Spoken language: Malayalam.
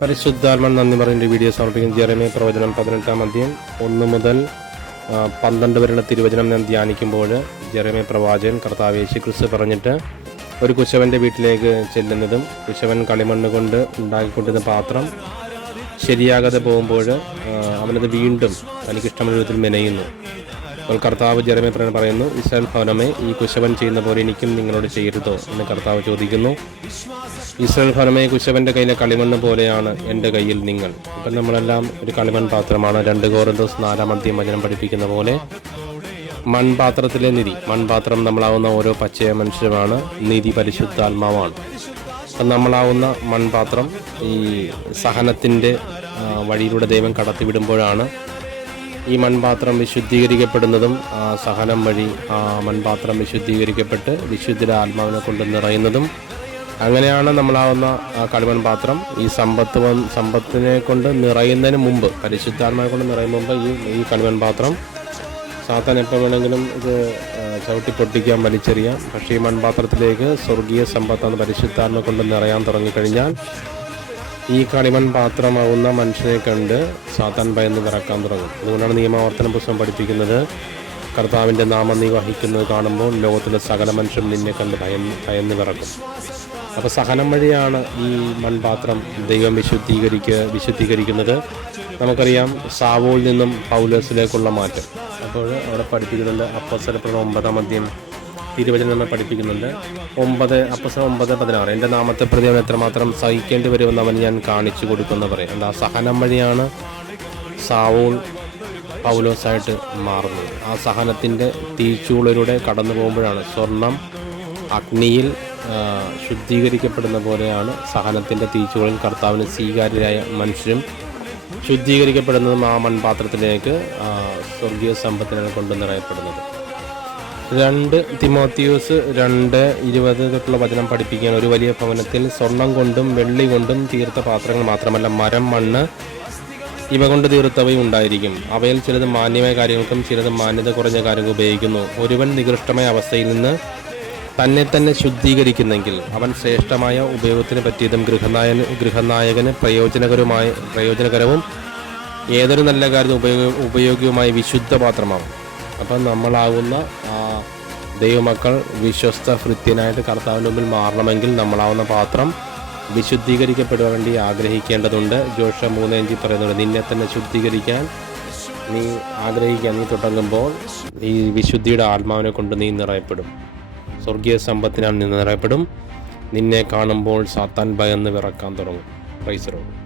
പരിശുദ്ധാത്മൻ നന്ദി പറഞ്ഞ വീഡിയോ സമർപ്പിക്കുന്ന. ജെറമി പ്രവചനം പതിനെട്ടാം അധ്യയം. ഒന്ന് മുതൽ പന്ത്രണ്ട് വരെയുള്ള തിരുവചനം ഞാൻ ധ്യാനിക്കുമ്പോൾ ജെറമി പ്രവാചകൻ കർത്താവ് യേശു ക്രിസ്തു പറഞ്ഞിട്ട് ഒരു കുശവന്റെ വീട്ടിലേക്ക് ചെല്ലുന്നതും കുശവൻ കളിമണ്ണ് കൊണ്ട് ഉണ്ടാക്കിക്കൊണ്ടിരുന്ന പാത്രം ശരിയാകാതെ പോകുമ്പോൾ അവനത് വീണ്ടും തനിക്കിഷ്ടമുള്ള വിധത്തിൽ മെനയുന്നു. അപ്പോൾ കർത്താവ് പ്രവചനം പറയുന്നു ഇസ്രായേൽ ഭവനമേ ഈ കുശവൻ ചെയ്യുന്ന പോലെ എനിക്കും നിങ്ങളോട് ചെയ്യരുതോ എന്ന് കർത്താവ് ചോദിക്കുന്നു. ഇസ്രായേൽ ഭവനമേ കുശവന്റെ കയ്യിലെ കളിമണ്ണ് പോലെയാണ് എന്റെ കയ്യിൽ നിങ്ങൾ. ഇപ്പം നമ്മളെല്ലാം ഒരു കളിമൺ പാത്രമാണ്. രണ്ട് കോറിൻഡോസ് നാലാം അധ്യം വചനം പഠിപ്പിക്കുന്ന പോലെ മൺപാത്രത്തിലെ നിധി. മൺപാത്രം നമ്മളാവുന്ന ഓരോ പച്ചയ മനുഷ്യരുമാണ്. നിധി പരിശുദ്ധാത്മാവാണ്. അപ്പം നമ്മളാവുന്ന മൺപാത്രം ഈ സഹനത്തിന്റെ വഴിയിലൂടെ ദൈവം കടത്തിവിടുമ്പോഴാണ് ഈ മൺപാത്രം വിശുദ്ധീകരിക്കപ്പെടുന്നതും ആ സഹനം വഴി ആ മൺപാത്രം വിശുദ്ധീകരിക്കപ്പെട്ട് വിശുദ്ധിയുടെ ആത്മാവിനെ കൊണ്ട് നിറയുന്നതും അങ്ങനെയാണ് നമ്മളാവുന്ന കളിമൺ പാത്രം ഈ സമ്പത്ത് സമ്പത്തിനെ കൊണ്ട് നിറയുന്നതിന് മുമ്പ് പരിശുദ്ധാത്മാവിനെ കൊണ്ട് നിറയും മുമ്പ് ഈ ഈ കളിമൺ പാത്രം സാത്താൻ എപ്പോൾ വേണമെങ്കിലും ഇത് ചവിട്ടി പൊട്ടിക്കാൻ വലിച്ചെറിയാം. പക്ഷേ ഈ മൺപാത്രത്തിലേക്ക് സ്വർഗീയ സമ്പത്താണ് പരിശുദ്ധാത്മ കൊണ്ട് നിറയാൻ തുടങ്ങിക്കഴിഞ്ഞാൽ ഈ കളിമൺ പാത്രമാവുന്ന മനുഷ്യനെ കണ്ട് സാത്താൻ ഭയന്ന് വിറക്കാൻ തുടങ്ങും. അതുകൊണ്ടാണ് നിയമാവർത്തന പുസ്തകം പഠിപ്പിക്കുന്നത്. കർത്താവിന്റെ നാമം നീ വഹിക്കുന്നത് കാണുമ്പോൾ ലോകത്തിലെ സകല മനുഷ്യരും നിന്നെ കണ്ട് ഭയന്ന് ഭയന്ന് വിറക്കും. അപ്പോൾ സഹനം വഴിയാണ് ഈ മൺപാത്രം ദൈവം വിശുദ്ധീകരിക്കുക വിശുദ്ധീകരിക്കുന്നത്. നമുക്കറിയാം സാവോയിൽ നിന്നും പൗലോസിലേക്കുള്ള മാറ്റം. അപ്പോൾ അവിടെ പഠിപ്പിക്കുന്നുണ്ട് അപ്പസരപ്പെടുന്ന ഒമ്പതാം അധ്യം തിരുവചനം നമ്മൾ പഠിപ്പിക്കുന്നുണ്ട്. ഒമ്പത് അപ്പസരം ഒമ്പത് പതിനാറ്. എന്റെ നാമത്തെ പ്രതി അവൻ എത്രമാത്രം സഹിക്കേണ്ടി വരുമെന്ന് അവൻ ഞാൻ കാണിച്ചു കൊടുക്കുമെന്ന് പറയും എന്താ സഹനം വഴിയാണ് സാവൂൾ പൗലോസായിട്ട് മാറുന്നത്. ആ സഹനത്തിന്റെ തീച്ചൂളിലൂടെ കടന്നു പോകുമ്പോഴാണ് സ്വർണം അഗ്നിയിൽ ശുദ്ധീകരിക്കപ്പെടുന്ന പോലെയാണ് സഹനത്തിന്റെ തീച്ചുകളിൽ കർത്താവിന് സ്വീകാര്യരായ മനുഷ്യരും ശുദ്ധീകരിക്കപ്പെടുന്നതും ആ മൺപാത്രത്തിലേക്ക് സ്വർഗീയ സമ്പത്തിനാണ് കൊണ്ടു നിറയപ്പെടുന്നത്. രണ്ട് തിമോത്തിയൂസ് രണ്ട് ഇരുപത് തൊട്ടുള്ള വചനം പഠിപ്പിക്കാൻ ഒരു വലിയ ഭവനത്തിൽ സ്വർണം കൊണ്ടും വെള്ളി കൊണ്ടും തീർത്ത പാത്രങ്ങൾ മാത്രമല്ല മരം മണ്ണ് ഇവ കൊണ്ട് തീർത്തവയും ഉണ്ടായിരിക്കും. അവയിൽ ചിലത് മാന്യമായ കാര്യങ്ങൾക്കും ചിലത് മാന്യത കുറഞ്ഞ കാര്യങ്ങൾ ഉപയോഗിക്കുന്നു. ഒരുവൻ നികൃഷ്ടമായ അവസ്ഥയിൽ നിന്ന് തന്നെ തന്നെ ശുദ്ധീകരിക്കുന്നെങ്കിൽ അവൻ ശ്രേഷ്ഠമായ ഉപയോഗത്തിന് പറ്റിയതും ഗൃഹനായ ഗൃഹനായകന് പ്രയോജനകരവുമായ പ്രയോജനകരവും ഏതൊരു നല്ല കാര്യത്തിന് ഉപയോഗ ഉപയോഗ്യവുമായ വിശുദ്ധ പാത്രമാവും. അപ്പം നമ്മളാകുന്ന ദൈവമക്കൾ വിശ്വസ്ത ഭൃത്യനായിട്ട് കർത്താവിന്റെ മുമ്പിൽ മാറണമെങ്കിൽ നമ്മളാവുന്ന പാത്രം വിശുദ്ധീകരിക്കപ്പെടുവാൻ വേണ്ടി ആഗ്രഹിക്കേണ്ടതുണ്ട്. ജോഷ മൂന്നേഞ്ചി പറയുന്നുണ്ട് നിന്നെ തന്നെ ശുദ്ധീകരിക്കാൻ നീ ആഗ്രഹിക്കാൻ നീ തുടങ്ങുമ്പോൾ ഈ വിശുദ്ധിയുടെ ആത്മാവിനെ കൊണ്ട് നീ നിറയപ്പെടും. സ്വർഗീയ സമ്പത്തിനാൽ നീ നിറയപ്പെടും. നിന്നെ കാണുമ്പോൾ സാത്താൻ ഭയന്ന് വിറക്കാൻ തുടങ്ങും. പ്രൈസറോട്